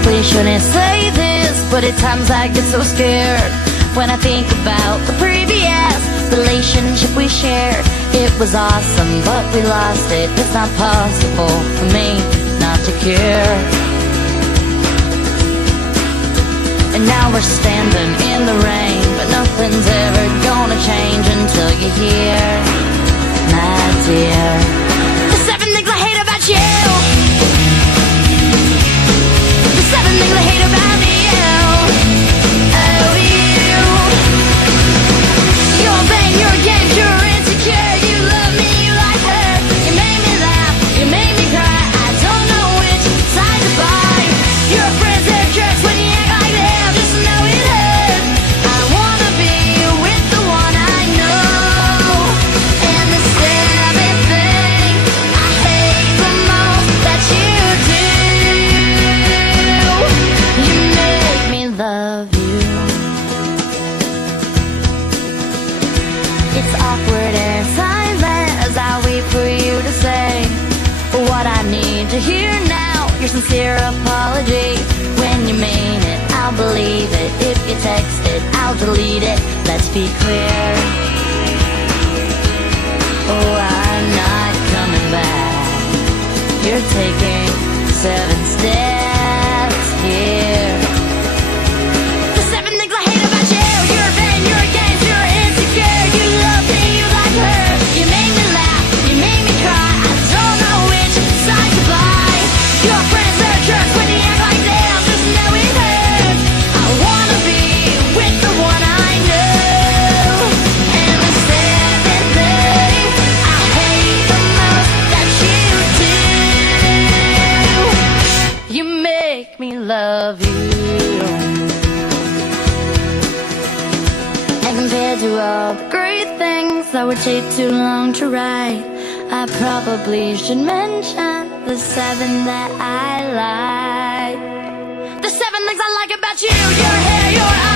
probably shouldn't say this, but at times I get so scared when I think about the previous relationship we shared. It was awesome, but we lost it. It's not possible for me not to care. And now we're standing in the rain, but nothing's ever gonna change until you're here, my dear. The 7 things I hate about you. The 7 things I hate about you. Oh, you. You're vain, you're games, you're insecure. You love me, you like her. You made me laugh, you made me cry. I don't know which side to buy. Your friends, they're jerks when you act like them. Just know it hurts. I wanna be with the one I know. And the 7th thing I hate the most that you do, you make me love you. It's awkward and silent as I wait for you to say what I need to hear now. Your sincere apology. When you mean it, I'll believe it. If you text it, I'll delete it. Let's be clear. Oh, I'm not coming back. You're taking 7 steps here. The 7 things I hate about you. You're vain, you're games, you're insecure. You love me, you like her. You made me laugh, you made me cry. I don't know which side to buy. Your friends, they're jerks when you act like them. Just know it hurts. I wanna be with the one I know. And the 7th thing I hate the most that you do, you make me love you. And compared to all the great things that would take too long to write, I probably should mention the 7 that I like. The 7 things I like about you: your hair, your eyes.